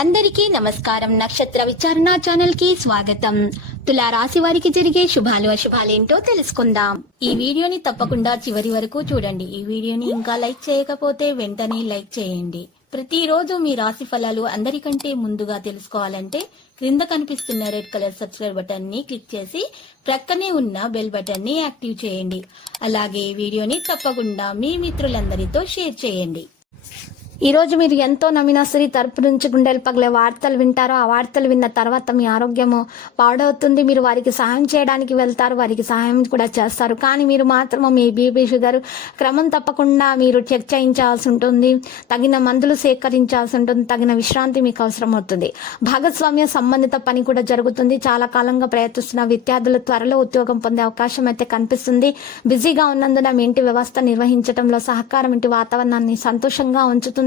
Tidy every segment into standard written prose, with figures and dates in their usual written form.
అందరికీ నమస్కారం. నక్షత్ర విచారణ ఛానల్ కి స్వాగతం. తులా రాశి వారికి జరిగే శుభాలు అశుభాలేంటో తెలుసుకుందాం. ఈ వీడియోని తప్పకుండా చివరి వరకు చూడండి. ఈ వీడియోని ఇంకా లైక్ చేయకపోతే వెంటనే లైక్ చేయండి. ప్రతిరోజు మీ రాశి ఫలాలు అందరికంటే ముందుగా తెలుసుకోవాలంటే క్రింద కనిపిస్తున్న రెడ్ కలర్ సబ్స్క్రైబ్ బటన్ ని క్లిక్ చేసి ప్రక్కనే ఉన్న బెల్ బటన్ ని యాక్టివ్ చేయండి. అలాగే ఈ వీడియోని తప్పకుండా మీ మిత్రులందరితో షేర్ చేయండి. ఈ రోజు మీరు ఎంతో నమ్మిన స్త్రీ తరపు నుంచి గుండెలు పగిలే వార్తలు వింటారో ఆ వార్తలు విన్న తర్వాత మీ ఆరోగ్యము పాడవుతుంది. మీరు వారికి సహాయం చేయడానికి వెళ్తారు, వారికి సహాయం కూడా చేస్తారు. కానీ మీరు మాత్రం మీ బీపీ షుగర్ క్రమం తప్పకుండా మీరు చెక్ చేయించాల్సి ఉంటుంది. తగిన మందులు సేకరించాల్సి ఉంటుంది. తగిన విశ్రాంతి మీకు అవసరం అవుతుంది. భాగస్వామ్య సంబంధిత పని కూడా జరుగుతుంది. చాలా కాలంగా ప్రయత్నిస్తున్న విద్యార్థులు త్వరలో ఉద్యోగం పొందే అవకాశం అయితే కనిపిస్తుంది. బిజీగా ఉన్నందున మీ ఇంటి వ్యవస్థ నిర్వహించడంలో సహకారం ఇంటి వాతావరణాన్ని సంతోషంగా ఉంచుతుంది.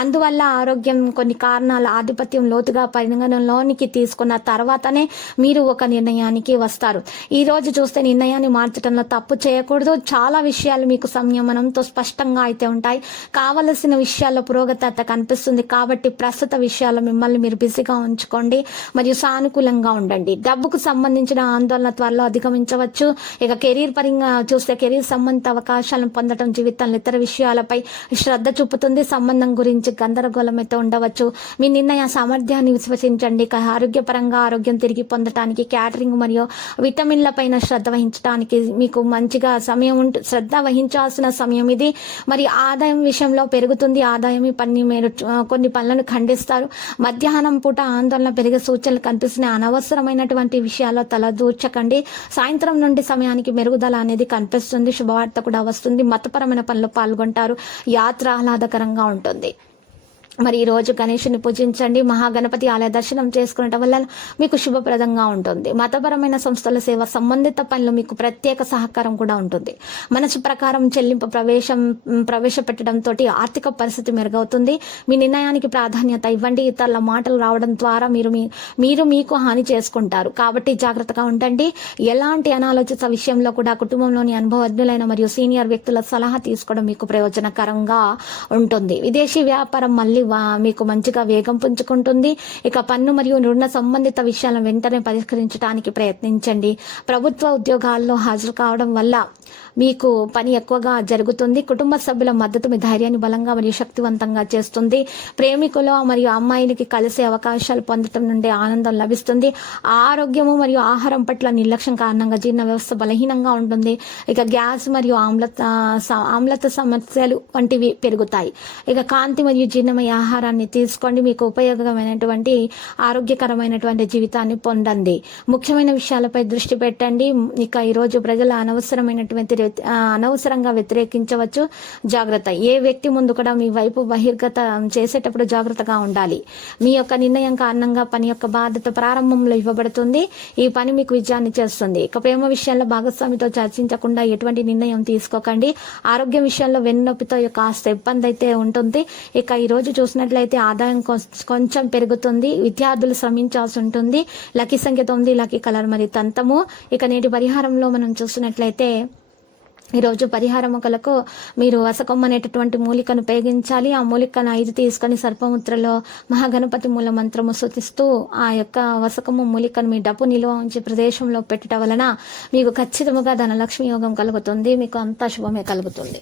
అందువల్ల ఆరోగ్యం కొన్ని కారణాల ఆధిపత్యం లోతుగా పరిగణనలోనికి తీసుకున్న తర్వాతనే మీరు ఒక నిర్ణయానికి వస్తారు. ఈ రోజు చూస్తే నిర్ణయాన్ని మార్చడంలో తప్పు చేయకూడదు. చాలా విషయాలు మీకు సంయమనంతో స్పష్టంగా అయితే ఉంటాయి. కావలసిన విషయాల్లో పురోగతి కనిపిస్తుంది. కాబట్టి ప్రస్తుత విషయాల్లో మిమ్మల్ని మీరు బిజీగా ఉంచుకోండి మరియు సానుకూలంగా ఉండండి. డబ్బుకు సంబంధించిన ఆందోళన త్వరలో అధిగమించవచ్చు. ఇక కెరీర్ పరంగా చూస్తే కెరీర్ సంబంధిత అవకాశాలను పొందడం జీవితంలో ఇతర విషయాలపై శ్రద్ధ చూపుతుంది. సంబంధం గురించి గందరగోళం అయితే ఉండవచ్చు. మీ నిర్ణయ సామర్థ్యాన్ని విశ్వసించండి. ఆరోగ్యపరంగా ఆరోగ్యం తిరిగి పొందడానికి క్యాటరింగ్ మరియు విటమిన్ల పైన శ్రద్ధ వహించడానికి మీకు మంచిగా సమయం శ్రద్ధ వహించాల్సిన సమయం ఇది. మరి ఆదాయం విషయంలో పెరుగుతుంది. ఆదాయం పని మీరు కొన్ని పనులను ఖండిస్తారు. మధ్యాహ్నం పూట ఆందోళన పెరిగే సూచనలు కనిపిస్తున్నాయి. అనవసరమైనటువంటి విషయాల్లో తల దూర్చకండి. సాయంత్రం నుండి సమయానికి మెరుగుదల అనేది కనిపిస్తుంది. శుభవార్త కూడా వస్తుంది. మతపరమైన పనులు పాల్గొంటారు. యాత్ర ఆహ్లాదకరంగా ఉంటుంది. మరి ఈ రోజు గణేశుని పూజించండి. మహాగణపతి ఆలయ దర్శనం చేసుకునటం వల్ల మీకు శుభప్రదంగా ఉంటుంది. మతపరమైన సంస్థల సేవ సంబంధిత పనులు మీకు ప్రత్యేక సహకారం కూడా ఉంటుంది. మనసు ప్రకారం చెల్లింపు ప్రవేశపెట్టడంతో ఆర్థిక పరిస్థితి మెరుగవుతుంది. మీ నిర్ణయానికి ప్రాధాన్యత ఇవ్వండి. ఇతరుల మాటలు రావడం ద్వారా మీరు మీకు హాని చేసుకుంటారు. కాబట్టి జాగ్రత్తగా ఉండండి. ఎలాంటి అనాలోచిత విషయంలో కూడా కుటుంబంలోని అనుభవజ్ఞులైన మరియు సీనియర్ వ్యక్తుల సలహా తీసుకోవడం మీకు ప్రయోజనకరంగా ఉంటుంది. విదేశీ వ్యాపారం మళ్ళీ మీకు మంచిగా వేగం పుంజుకుంటుంది. ఇక పన్ను మరియు రుణ సంబంధిత విషయాలను వెంటనే పరిష్కరించడానికి ప్రయత్నించండి. ప్రభుత్వ ఉద్యోగాల్లో హాజరు కావడం వల్ల మీకు పని ఎక్కువగా జరుగుతుంది. కుటుంబ సభ్యుల మద్దతు మీ ధైర్యాన్ని బలంగా మరియు శక్తివంతంగా చేస్తుంది. ప్రేమికులు మరియు అమ్మాయిలకి కలిసే అవకాశాలు పొందడం నుండి ఆనందం లభిస్తుంది. ఆరోగ్యము మరియు ఆహారం పట్ల నిర్లక్ష్యం కారణంగా జీర్ణ వ్యవస్థ బలహీనంగా ఉంటుంది. ఇక గ్యాస్ మరియు ఆమ్లత సమస్యలు వంటివి పెరుగుతాయి. ఇక కాంతి మరియు జీర్ణమయ ఆహారాన్ని తీసుకోండి. మీకు ఉపయోగమైనటువంటి ఆరోగ్యకరమైనటువంటి జీవితాన్ని పొందండి. ముఖ్యమైన విషయాలపై దృష్టి పెట్టండి. ఇక ఈరోజు ప్రజల అనవసరంగా వ్యతిరేకించవచ్చు. జాగ్రత్త. ఏ వ్యక్తి ముందు కూడా మీ వైపు బహిర్గత చేసేటప్పుడు జాగ్రత్తగా ఉండాలి. మీ యొక్క నిర్ణయం కారణంగా పని యొక్క బాధ్యత ప్రారంభంలో ఇవ్వబడుతుంది. ఈ పని మీకు విజయాన్ని చేస్తుంది. ఇక ప్రేమ విషయాల్లో భాగస్వామితో చర్చించకుండా ఎటువంటి నిర్ణయం తీసుకోకండి. ఆరోగ్యం విషయంలో వెన్నునొప్పితో కాస్త ఇబ్బంది అయితే ఉంటుంది. ఇక ఈ రోజు చూసినట్లయితే ఆదాయం కొంచెం పెరుగుతుంది. విద్యార్థులు శ్రమించాల్సి ఉంటుంది. లక్కీ సంఖ్య 9, లక్కీ కలర్ మరి తంతము. ఇక నేటి పరిహారంలో మనం చూసినట్లయితే ఈరోజు పరిహార మొక్కలకు మీరు వసకొమ్మ అనేటటువంటి మూలికను ఉపయోగించాలి. ఆ మూలికను 5 తీసుకొని సర్పముద్రలో మహాగణపతి మూల మంత్రము సూచిస్తూ ఆ యొక్క వసకొమ్మ మూలికను మీ డబ్బు నిల్వ ఉంచే ప్రదేశంలో పెట్టడం వలన మీకు ఖచ్చితంగా ధనలక్ష్మి యోగం కలుగుతుంది. మీకు అంతా శుభమే కలుగుతుంది.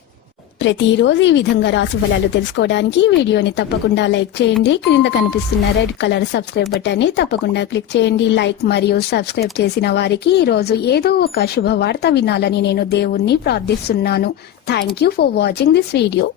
ప్రతిరోజు ఈ విధంగా రాశి ఫలాలు తెలుసుకోవడానికి వీడియోని తప్పకుండా లైక్ చేయండి. క్రింద కనిపిస్తున్న రెడ్ కలర్ సబ్స్క్రైబ్ బటన్ ని తప్పకుండా క్లిక్ చేయండి. లైక్ మరియు సబ్స్క్రైబ్ చేసిన వారికి ఈ రోజు ఏదో ఒక శుభవార్త వినాలని నేను దేవుణ్ణి ప్రార్థిస్తున్నాను. Thank you for watching this video.